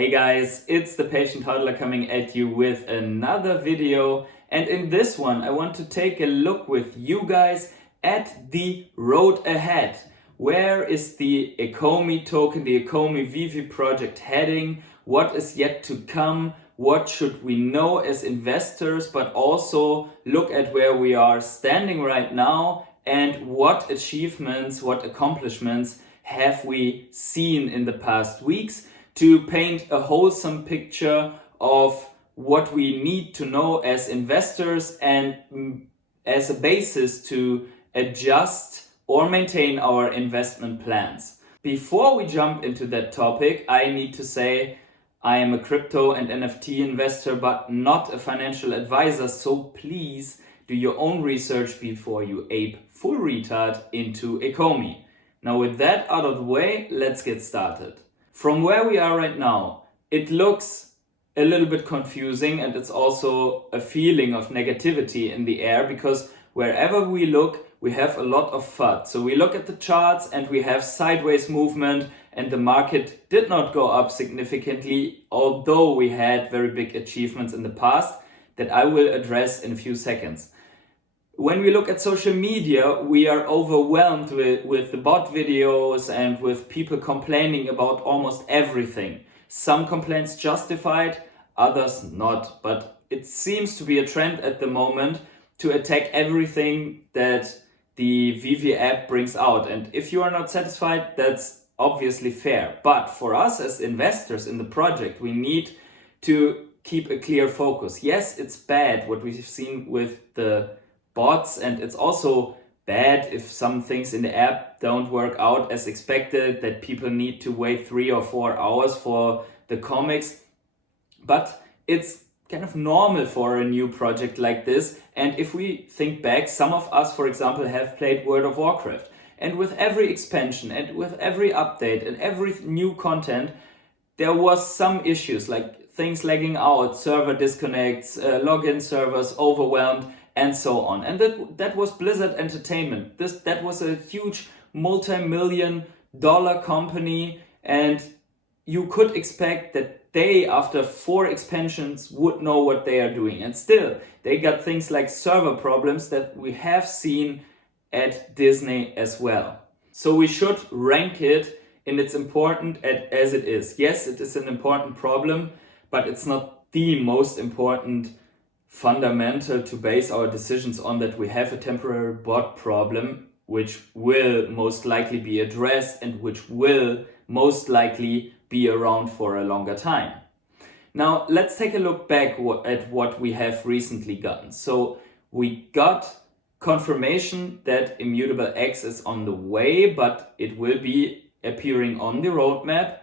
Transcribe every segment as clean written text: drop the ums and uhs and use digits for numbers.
Hey guys, it's the Patient Hodler coming at you with another video, and in this one I want to take a look with you guys at the road ahead. Where is the Ecomi token, the Ecomi Veve project heading? What is yet to come? What should we know as investors, but also look at where we are standing right now and what achievements, what accomplishments have we seen in the past weeks, to paint a wholesome picture of what we need to know as investors and as a basis to adjust or maintain our investment plans. Before we jump into that topic, I need to say I am a crypto and NFT investor, but not a financial advisor, so please do your own research before you ape full retard into Ecomi. Now with that out of the way, let's get started. From where we are right now, it looks a little bit confusing, and it's also a feeling of negativity in the air because wherever we look, we have a lot of FUD. So we look at the charts and we have sideways movement, and the market did not go up significantly, although we had very big achievements in the past that I will address in a few seconds. When we look at social media, we are overwhelmed with the bot videos and with people complaining about almost everything. Some complaints justified, others not. But it seems to be a trend at the moment to attack everything that the Veve app brings out. And if you are not satisfied, that's obviously fair. But for us as investors in the project, we need to keep a clear focus. Yes, it's bad what we've seen with the bots, and it's also bad if some things in the app don't work out as expected, that people need to wait 3 or 4 hours for the comics. But it's kind of normal for a new project like this. And if we think back, some of us, for example, have played World of Warcraft, and with every expansion and with every update and every new content, there was some issues like things lagging out, server disconnects, login servers overwhelmed, and so on. And that was Blizzard Entertainment. That was a huge multi-million-dollar company, and you could expect that they, after 4 expansions, would know what they are doing. And still, they got things like server problems that we have seen at Disney as well. So we should rank it in its importance as it is. Yes, it is an important problem, but it's not the most important fundamental to base our decisions on, that we have a temporary bot problem which will most likely be addressed and which will most likely be around for a longer time. Now let's take a look back at what we have recently gotten. So we got confirmation that Immutable X is on the way, but it will be appearing on the roadmap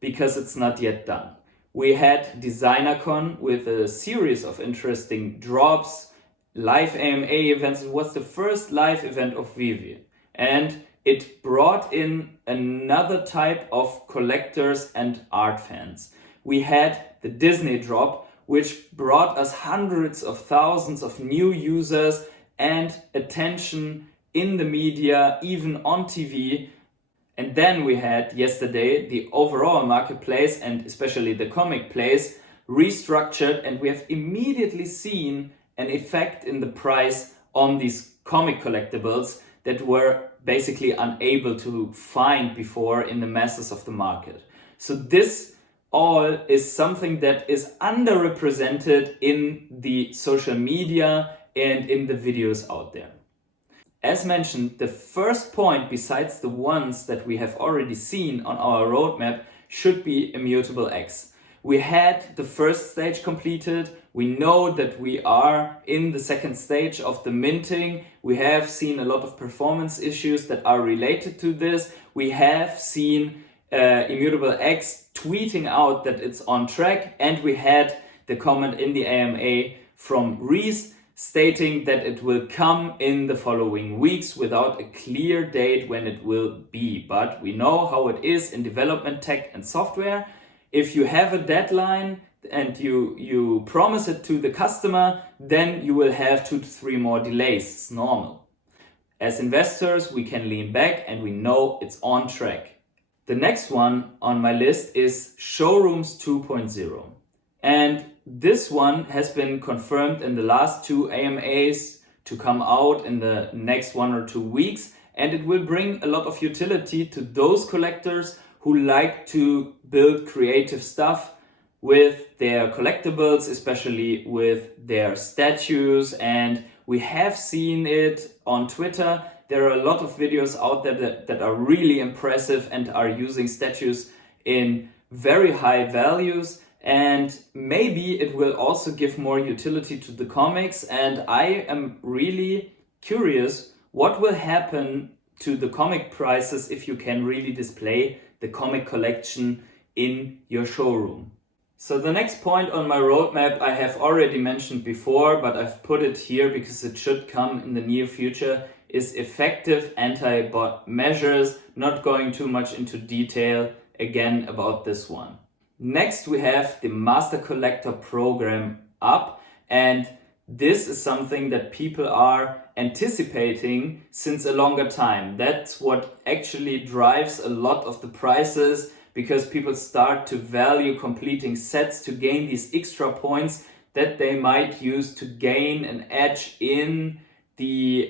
because it's not yet done. We had Designercon with a series of interesting drops, live AMA events. It was the first live event of Veve, and it brought in another type of collectors and art fans. We had the Disney drop, which brought us hundreds of thousands of new users and attention in the media, even on TV. And then we had yesterday the overall marketplace, and especially the comic place, restructured, and we have immediately seen an effect in the price on these comic collectibles that were basically unable to find before in the masses of the market. So this all is something that is underrepresented in the social media and in the videos out there. As mentioned, the first point, besides the ones that we have already seen on our roadmap, should be Immutable X. We had the first stage completed. We know that we are in the second stage of the minting. We have seen a lot of performance issues that are related to this. We have seen Immutable X tweeting out that it's on track, and we had the comment in the AMA from Reese stating that it will come in the following weeks without a clear date when it will be. But we know how it is in development tech and software. If you have a deadline and you promise it to the customer, then you will have 2 to 3 more delays. It's normal. As investors, we can lean back and we know it's on track. The next one on my list is Showrooms 2.0. And this one has been confirmed in the last 2 AMAs to come out in the next 1 or 2 weeks. And it will bring a lot of utility to those collectors who like to build creative stuff with their collectibles, especially with their statues. And we have seen it on Twitter. There are a lot of videos out there that are really impressive and are using statues in very high values. And maybe it will also give more utility to the comics. And I am really curious what will happen to the comic prices if you can really display the comic collection in your showroom. So the next point on my roadmap I have already mentioned before, but I've put it here because it should come in the near future, is effective anti-bot measures. Not going too much into detail again about this one. Next we have the Master Collector program up, and this is something that people are anticipating since a longer time. That's what actually drives a lot of the prices, because people start to value completing sets to gain these extra points that they might use to gain an edge in the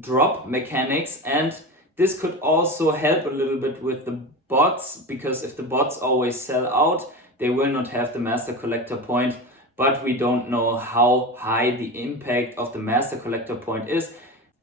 drop mechanics. And this could also help a little bit with the bots, because if the bots always sell out, they will not have the Master Collector point. But we don't know how high the impact of the Master Collector point is.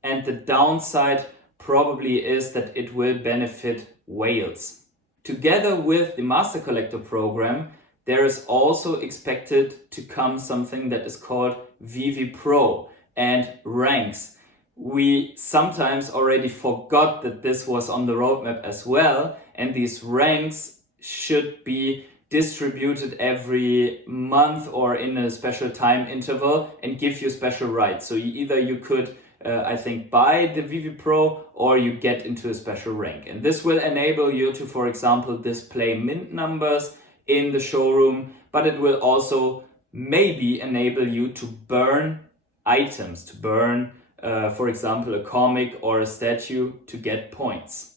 And the downside probably is that it will benefit whales. Together with the Master Collector program, there is also expected to come something that is called Veve Pro and ranks. We sometimes already forgot that this was on the roadmap as well, and these ranks should be distributed every month or in a special time interval and give you special rights. So you could I think buy the Veve Pro or you get into a special rank. And this will enable you to, for example, display mint numbers in the showroom, but it will also maybe enable you to burn items, to burn, for example, a comic or a statue to get points.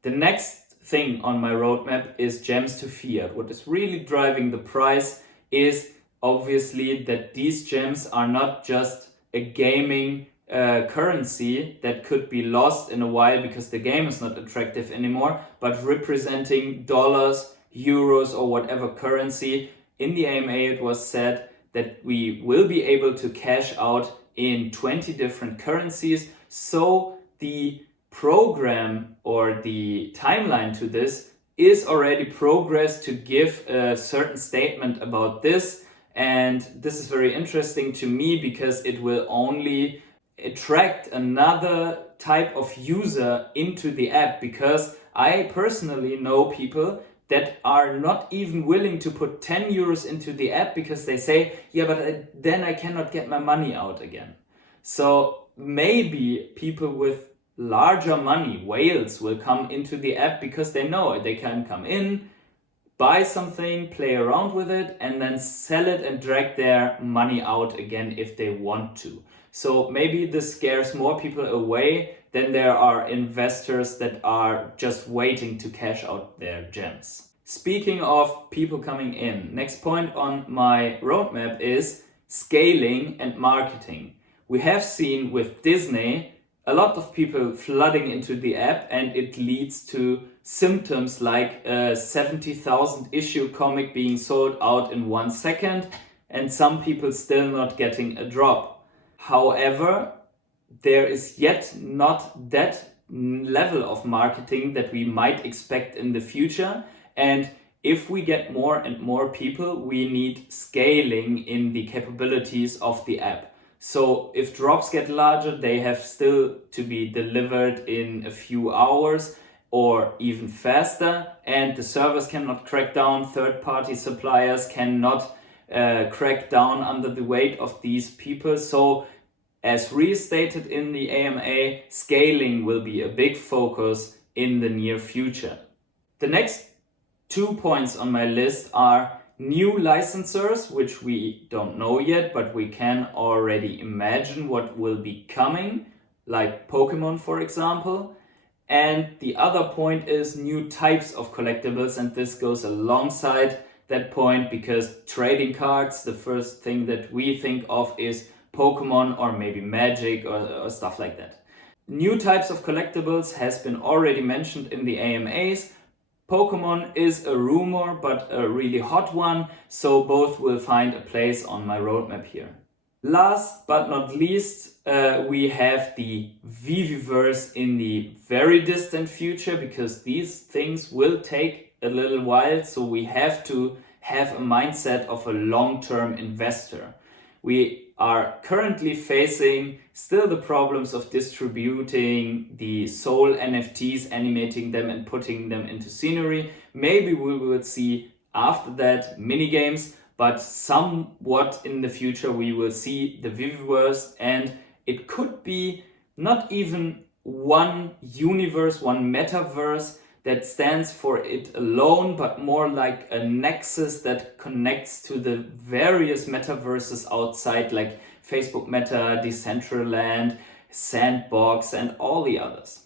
The next thing on my roadmap is gems to fiat. What is really driving the price is obviously that these gems are not just a gaming currency that could be lost in a while because the game is not attractive anymore, but representing dollars, euros, or whatever currency. In the AMA it was said that we will be able to cash out in 20 different currencies. So the program or the timeline to this is already progressed to give a certain statement about this. And this is very interesting to me because it will only attract another type of user into the app, because I personally know people that are not even willing to put 10 euros into the app because they say, yeah, but then I cannot get my money out again. So maybe people with larger money, whales, will come into the app because they know they can come in, buy something, play around with it, and then sell it and drag their money out again if they want to. So maybe this scares more people away than there are investors that are just waiting to cash out their gems. Speaking of people coming in, next point on my roadmap is scaling and marketing. We have seen with Disney a lot of people flooding into the app, and it leads to symptoms like a 70,000 issue comic being sold out in 1 second and some people still not getting a drop. However, there is yet not that level of marketing that we might expect in the future. And if we get more and more people, we need scaling in the capabilities of the app. So if drops get larger, they have still to be delivered in a few hours or even faster. And the servers cannot crack down, third-party suppliers cannot crack down under the weight of these people. So as restated in the AMA, scaling will be a big focus in the near future. The next 2 points on my list are new licensors, which we don't know yet, but we can already imagine what will be coming, like Pokemon, for example. And the other point is new types of collectibles, and this goes alongside that point because trading cards, the first thing that we think of is Pokemon or maybe Magic or stuff like that. New types of collectibles has been already mentioned in the AMAs. Pokemon is a rumor, but a really hot one, so both will find a place on my roadmap here. Last but not least, we have the Vivaverse in the very distant future, because these things will take a little while, so we have to have a mindset of a long-term investor. We are currently facing still the problems of distributing the soul NFTs, animating them and putting them into scenery. Maybe we will see after that mini games, but somewhat in the future we will see the Veveverse, and it could be not even one universe, one metaverse that stands for it alone, but more like a nexus that connects to the various metaverses outside, like Facebook Meta, Decentraland, Sandbox, and all the others.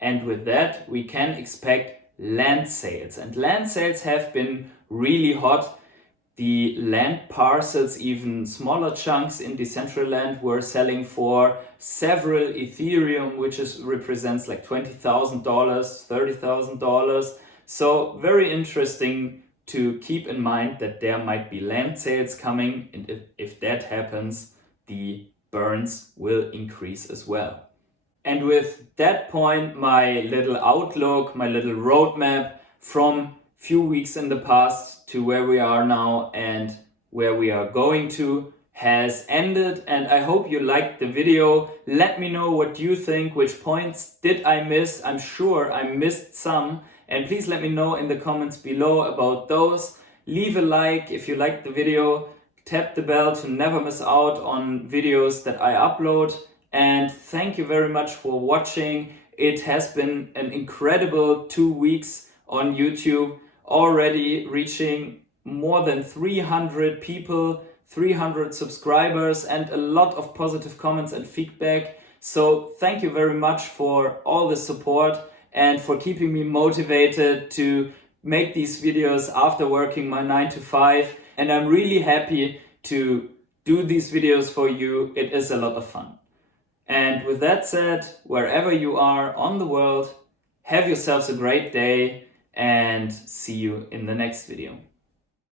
And with that, we can expect land sales. And land sales have been really hot. The land parcels, even smaller chunks in Decentraland, were selling for several Ethereum, which represents like $20,000, $30,000. So very interesting to keep in mind that there might be land sales coming, and if that happens, the burns will increase as well. And with that point, my little outlook, my little roadmap from few weeks in the past to where we are now and where we are going to has ended, and I hope you liked the video. Let me know what you think, which points did I miss. I'm sure I missed some, and please let me know in the comments below about those. Leave a like if you liked the video, tap the bell to never miss out on videos that I upload, and thank you very much for watching. It has been an incredible 2 weeks on YouTube, already reaching more than 300 people, 300 subscribers, and a lot of positive comments and feedback. So thank you very much for all the support and for keeping me motivated to make these videos after working my 9 to 5. And I'm really happy to do these videos for you. It is a lot of fun. And with that said, wherever you are on the world, have yourselves a great day, and see you in the next video.